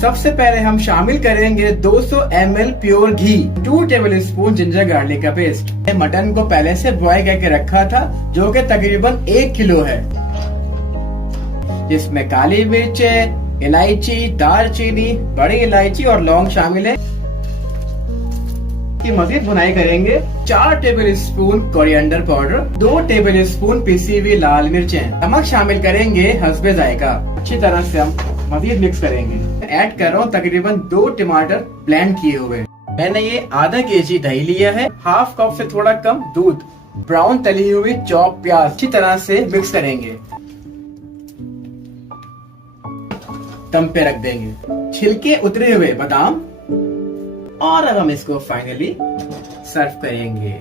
सबसे पहले हम शामिल करेंगे 200 ml प्योर घी, 2 टेबल स्पून जिंजर गार्लिक का पेस्ट। मटन को पहले से बॉयल करके रखा था जो कि तकरीबन 1 किलो है, जिसमें काली मिर्च, इलायची, दालचीनी, बड़ी इलायची और लौंग शामिल है। की मजीद बुनाई करेंगे। 4 table spoon coriander powder, 2 table spoon पिसी हुई लाल मिर्चें, नमक शामिल करेंगे हस्बे जायका। अच्छी तरह से हम मजीद मिक्स करेंगे। ऐड कर रहा हूँ तकरीबन 2 टमाटर ब्लेंड किए हुए। मैंने ये आधा केजी दही लिया है, हाफ कप से थोड़ा कम दूध, ब्राउन तली हुई चॉप प्याज, अच्छी तरह से मिक्स करेंगे। दम पे रख देंगे। छिलके उतरे हुए बादाम, और अब हम इसको फाइनली सर्व करेंगे।